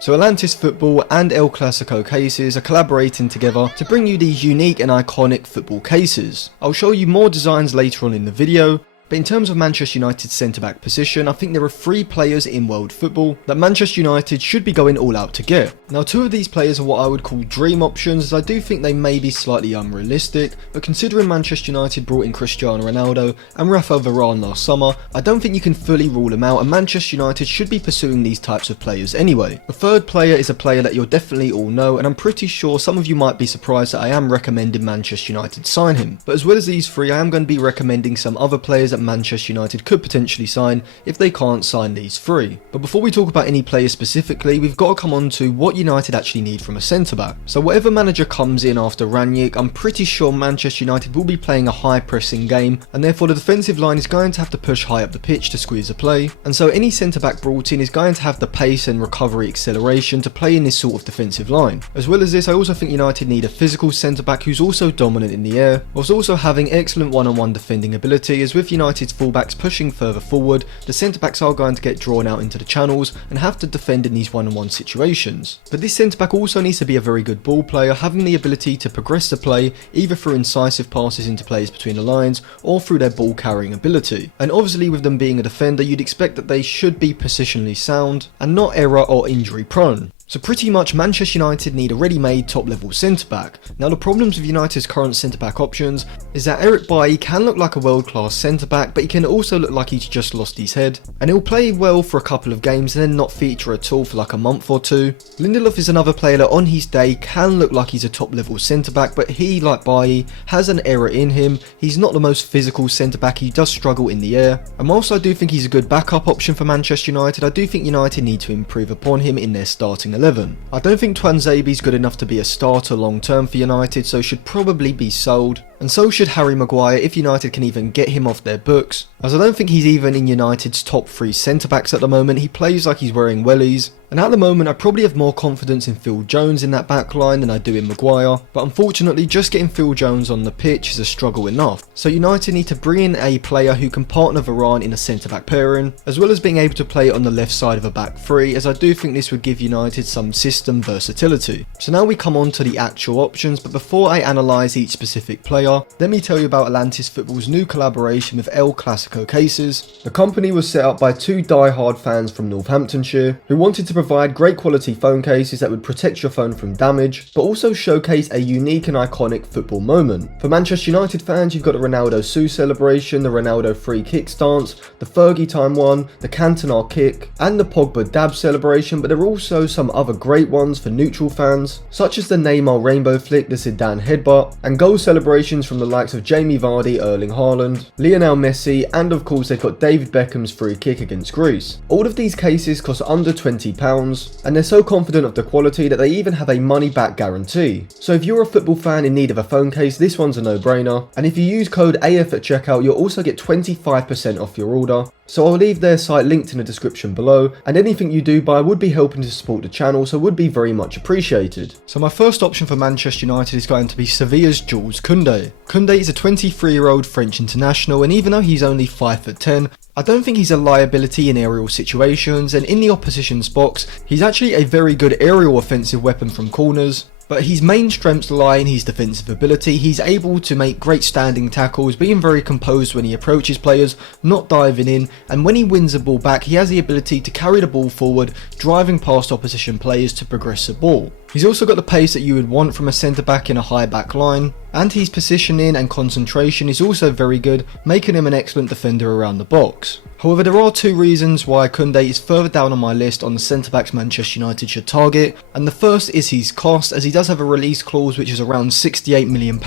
So Atlantis Football and El Clasico Cases are collaborating together to bring you these unique and iconic football cases. I'll show you more designs later on in the video, but in terms of Manchester United's centre-back position, I think there are 3 players in world football that Manchester United should be going all out to get. Now 2 of these players are what I would call dream options, as I do think they may be slightly unrealistic, but considering Manchester United brought in Cristiano Ronaldo and Rafael Varane last summer, I don't think you can fully rule them out, and Manchester United should be pursuing these types of players anyway. The third player is a player that you'll definitely all know, and I'm pretty sure some of you might be surprised that I am recommending Manchester United sign him. But as well as these 3, I am going to be recommending some other players that Manchester United could potentially sign if they can't sign these 3. But before we talk about any players specifically, we've got to come on to what United actually need from a centre-back. So whatever manager comes in after Rangnick, I'm pretty sure Manchester United will be playing a high pressing game, and therefore the defensive line is going to have to push high up the pitch to squeeze a play, and so any centre-back brought in is going to have the pace and recovery acceleration to play in this sort of defensive line. As well as this, I also think United need a physical centre-back who's also dominant in the air, whilst also having excellent one-on-one defending ability, as with United's fullbacks pushing further forward, the centre-backs are going to get drawn out into the channels and have to defend in these one-on-one situations. But this centre-back also needs to be a very good ball player, having the ability to progress the play either through incisive passes into players between the lines or through their ball carrying ability. And obviously with them being a defender, you'd expect that they should be positionally sound and not error or injury prone. So pretty much Manchester United need a ready-made top-level centre-back. Now the problems with United's current centre-back options is that Eric Bailly can look like a world-class centre-back, but he can also look like he's just lost his head, and he'll play well for a couple of games and then not feature at all for like a month or 2. Lindelof is another player that on his day can look like he's a top-level centre-back, but he, like Bailly, has an error in him. He's not the most physical centre-back, he does struggle in the air, and whilst I do think he's a good backup option for Manchester United, I do think United need to improve upon him in their starting 11. I don't think Tuanzebe's good enough to be a starter long term for United, so should probably be sold, and so should Harry Maguire if United can even get him off their books, as I don't think he's even in United's top 3 centre-backs at the moment. He plays like he's wearing wellies, and at the moment I probably have more confidence in Phil Jones in that back line than I do in Maguire, but unfortunately just getting Phil Jones on the pitch is a struggle enough. So United need to bring in a player who can partner Varane in a centre-back pairing, as well as being able to play on the left side of a back 3, as I do think this would give United some system versatility. So now we come on to the actual options, but before I analyse each specific player, let me tell you about Atlantis Football's new collaboration with El Clasico Cases. The company was set up by 2 die-hard fans from Northamptonshire who wanted to provide great quality phone cases that would protect your phone from damage, but also showcase a unique and iconic football moment. For Manchester United fans, you've got the Ronaldo Sue celebration, the Ronaldo free kick stance, the Fergie time one, the Cantona kick, and the Pogba dab celebration, but there are also some other great ones for neutral fans, such as the Neymar rainbow flick, the Zidane headbutt, and goal celebrations from the likes of Jamie Vardy, Erling Haaland, Lionel Messi, and of course they've got David Beckham's free kick against Greece. All of these cases cost under £20, and they're so confident of the quality that they even have a money back guarantee. So if you're a football fan in need of a phone case, this one's a no-brainer, and if you use code AF at checkout, you'll also get 25% off your order. So I'll leave their site linked in the description below, and anything you do buy would be helping to support the channel, so would be very much appreciated. So my first option for Manchester United is going to be Sevilla's Jules Koundé. Koundé is a 23-year-old French international, and even though he's only 5'10", I don't think he's a liability in aerial situations, and in the opposition's box, he's actually a very good aerial offensive weapon from corners. But his main strengths lie in his defensive ability. He's able to make great standing tackles, being very composed when he approaches players, not diving in, and when he wins the ball back, he has the ability to carry the ball forward, driving past opposition players to progress the ball. He's also got the pace that you would want from a centre-back in a high back line, and his positioning and concentration is also very good, making him an excellent defender around the box. However, there are 2 reasons why Koundé is further down on my list on the centre-backs Manchester United should target, and the first is his cost, as he does have a release clause which is around £68 million,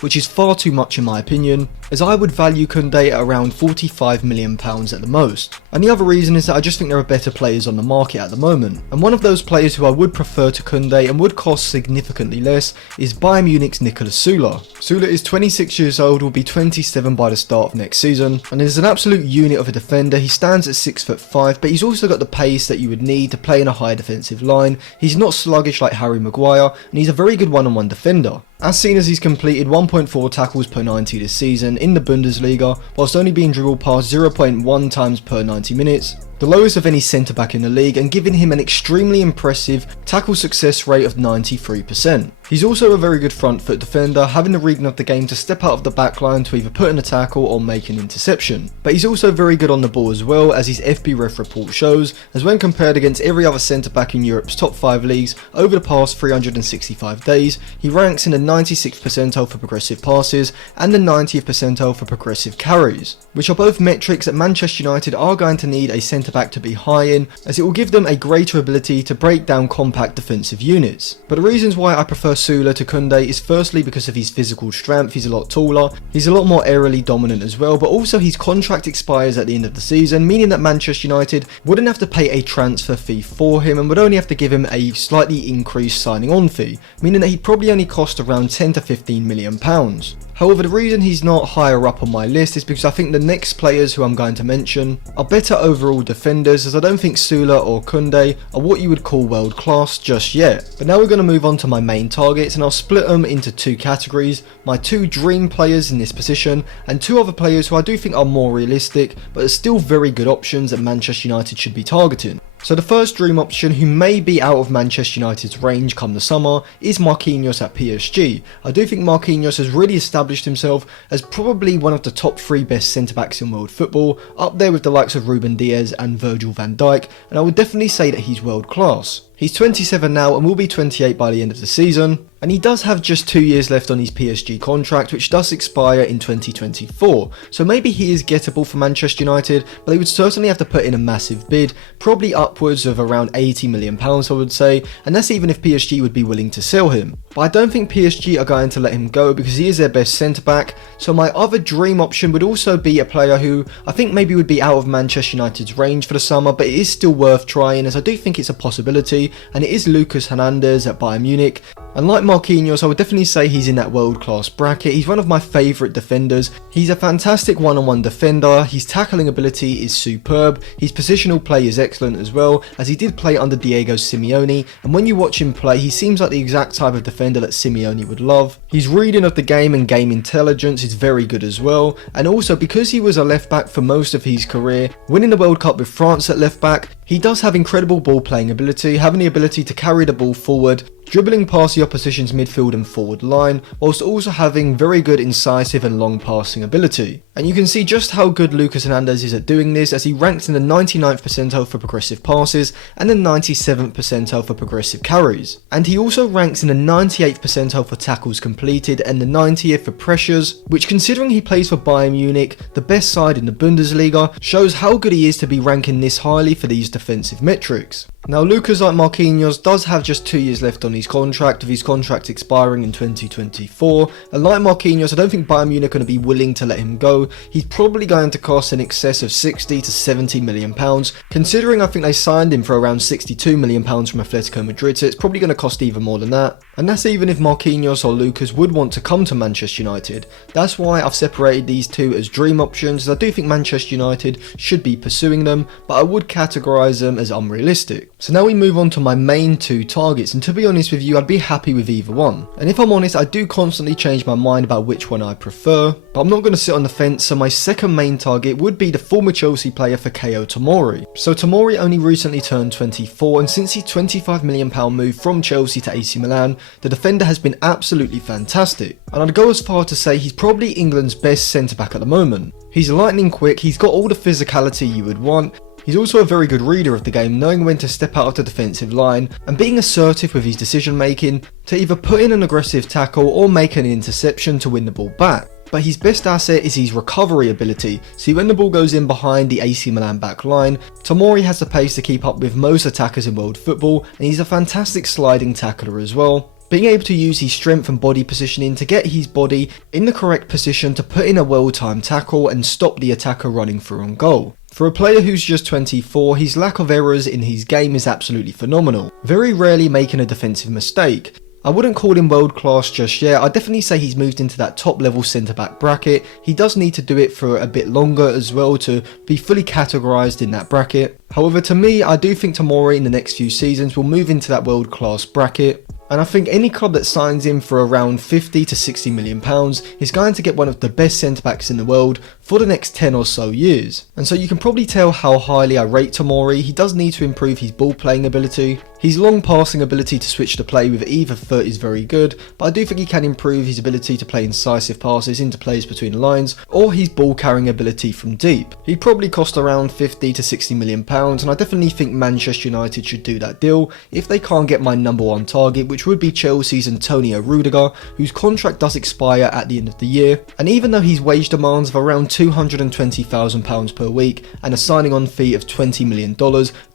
which is far too much in my opinion, as I would value Koundé at around £45 million at the most. And the other reason is that I just think there are better players on the market at the moment, and one of those players who I would prefer to Koundé and would cost significantly less is Bayern Munich's Niklas Süle. Süle is 26 years old, will be 27 by the start of next season, and is an absolute unit of a defender. He stands at 6'5", but he's also got the pace that you would need to play in a high defensive line. He's not sluggish like Harry Maguire, and he's a very good one-on-one defender. As seen as he's completed 1.4 tackles per 90 this season in the Bundesliga, whilst only being dribbled past 0.1 times per 90 minutes, the lowest of any centre back in the league, and giving him an extremely impressive tackle success rate of 93%. He's also a very good front foot defender, having the reading of the game to step out of the back line to either put in a tackle or make an interception. But he's also very good on the ball as well, as his FBref report shows, as when compared against every other centre back in Europe's top 5 leagues over the past 365 days, he ranks in the 96th percentile for progressive passes and the 90th percentile for progressive carries, which are both metrics that Manchester United are going to need a centre back to be high in, as it will give them a greater ability to break down compact defensive units. But the reasons why I prefer Sula to Koundé is firstly because of his physical strength. He's a lot taller, he's a lot more aerially dominant as well, but also his contract expires at the end of the season, meaning that Manchester United wouldn't have to pay a transfer fee for him and would only have to give him a slightly increased signing on fee, meaning that he'd probably only cost around 10 to 15 million pounds. However, the reason he's not higher up on my list is because I think the next players who I'm going to mention are better overall defenders, as I don't think Sula or Koundé are what you would call world class just yet. But now we're going to move on to my main targets, and I'll split them into two categories: my two dream players in this position and two other players who I do think are more realistic but are still very good options that Manchester United should be targeting. So the first dream option, who may be out of Manchester United's range come the summer, is Marquinhos at PSG. I do think Marquinhos has really established himself as probably one of the top 3 best centre-backs in world football, up there with the likes of Ruben Dias and Virgil van Dijk, and I would definitely say that he's world class. He's 27 now and will be 28 by the end of the season, and he does have just 2 years left on his PSG contract, which does expire in 2024, so maybe he is gettable for Manchester United, but they would certainly have to put in a massive bid, probably upwards of around £80 million I would say, and that's even if PSG would be willing to sell him. But I don't think PSG are going to let him go because he is their best centre back, so my other dream option would also be a player who I think maybe would be out of Manchester United's range for the summer, but it is still worth trying, as I do think it's a possibility, and it is Lucas Hernandez at Bayern Munich. And like Marquinhos, I would definitely say he's in that world class bracket. He's one of my favourite defenders. He's a fantastic one-on-one defender, his tackling ability is superb, his positional play is excellent as well, as he did play under Diego Simeone, and when you watch him play, he seems like the exact type of defender that Simeone would love. His reading of the game and game intelligence is very good as well, and also because he was a left back for most of his career, winning the World Cup with France at left back, he does have incredible ball playing ability, having the ability to carry the ball forward, dribbling past the opposition's midfield and forward line, whilst also having very good incisive and long passing ability. And you can see just how good Lucas Hernandez is at doing this, as he ranks in the 99th percentile for progressive passes and the 97th percentile for progressive carries. And he also ranks in the 98th percentile for tackles completed and the 90th for pressures, which, considering he plays for Bayern Munich, the best side in the Bundesliga, shows how good he is to be ranking this highly for these defensive metrics. Now, Lucas, like Marquinhos, does have just 2 years left on his contract, with his contract expiring in 2024, and like Marquinhos, I don't think Bayern Munich are going to be willing to let him go. He's probably going to cost in excess of 60 to 70 million pounds, considering I think they signed him for around 62 million pounds from Atletico Madrid, so it's probably going to cost even more than that. And that's even if Marquinhos or Lucas would want to come to Manchester United. That's why I've separated these two as dream options, as I do think Manchester United should be pursuing them, but I would categorise them as unrealistic. So now we move on to my main two targets, and to be honest with you, I'd be happy with either one. And if I'm honest, I do constantly change my mind about which one I prefer, but I'm not going to sit on the fence, so my second main target would be the former Chelsea player Fikayo Tomori. So Tomori only recently turned 24, and since his £25 million move from Chelsea to AC Milan, the defender has been absolutely fantastic. And I'd go as far to say he's probably England's best centre-back at the moment. He's lightning quick, he's got all the physicality you would want. He's also a very good reader of the game, knowing when to step out of the defensive line and being assertive with his decision making to either put in an aggressive tackle or make an interception to win the ball back. But his best asset is his recovery ability, so when the ball goes in behind the AC Milan back line, Tomori has the pace to keep up with most attackers in world football, and he's a fantastic sliding tackler as well, being able to use his strength and body positioning to get his body in the correct position to put in a well-timed tackle and stop the attacker running through on goal. For a player who's just 24, his lack of errors in his game is absolutely phenomenal, very rarely making a defensive mistake. I wouldn't call him world class just yet, I'd definitely say he's moved into that top level centre back bracket. He does need to do it for a bit longer as well to be fully categorised in that bracket. However, to me, I do think Tomori in the next few seasons will move into that world class bracket. And I think any club that signs him for around 50 to 60 million pounds is going to get one of the best centre-backs in the world for the next 10 or so years. And so you can probably tell how highly I rate Tomori. He does need to improve his ball playing ability. His long passing ability to switch to play with either foot is very good, but I do think he can improve his ability to play incisive passes into plays between the lines, or his ball carrying ability from deep. He'd probably cost around 50 to 60 million pounds, and I definitely think Manchester United should do that deal if they can't get my number one target, which would be Chelsea's Antonio Rudiger, whose contract does expire at the end of the year. And even though his wage demands of around £220,000 per week and a signing on fee of $20 million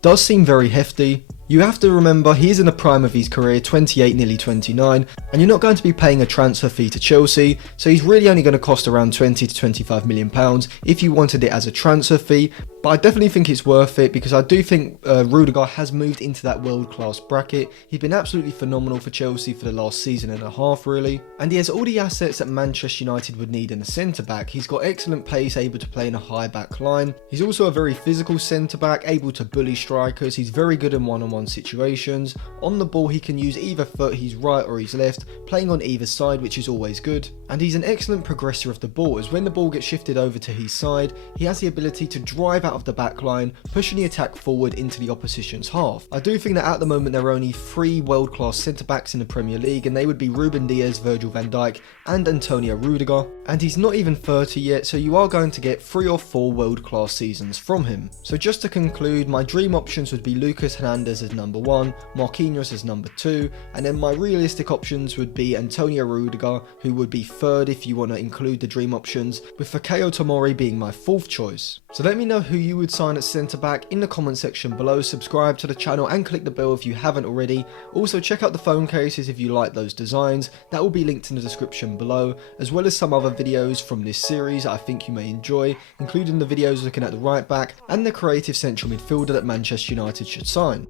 does seem very hefty, you have to remember he is in the prime of his career, 28, nearly 29, and you're not going to be paying a transfer fee to Chelsea, so he's really only going to cost around 20 to 25 million pounds if you wanted it as a transfer fee. But I definitely think it's worth it because I do think Rudiger has moved into that world-class bracket. He's been absolutely phenomenal for Chelsea for the last season and a half, really. And he has all the assets that Manchester United would need in a centre-back. He's got excellent pace, able to play in a high back line. He's also a very physical centre-back, able to bully strikers. He's very good in one-on-one situations. On the ball, he can use either foot, he's right or he's left, playing on either side, which is always good. And he's an excellent progressor of the ball, as when the ball gets shifted over to his side, he has the ability to drive out of the back line, pushing the attack forward into the opposition's half. I do think that at the moment there are only 3 world-class centre-backs in the Premier League, and they would be Ruben Dias, Virgil van Dijk and Antonio Rudiger, and he's not even 30 yet, so you are going to get 3 or 4 world-class seasons from him. So just to conclude, my dream options would be Lucas Hernandez as number 1, Marquinhos as number 2, and then my realistic options would be Antonio Rudiger, who would be 3rd if you want to include the dream options, with Fikayo Tomori being my 4th choice. So let me know who you would sign at centre back in the comment section below. Subscribe to the channel and click the bell if you haven't already. Also check out the phone cases if you like those designs, that will be linked in the description below, as well as some other videos from this series I think you may enjoy, including the videos looking at the right back and the creative central midfielder that Manchester United should sign.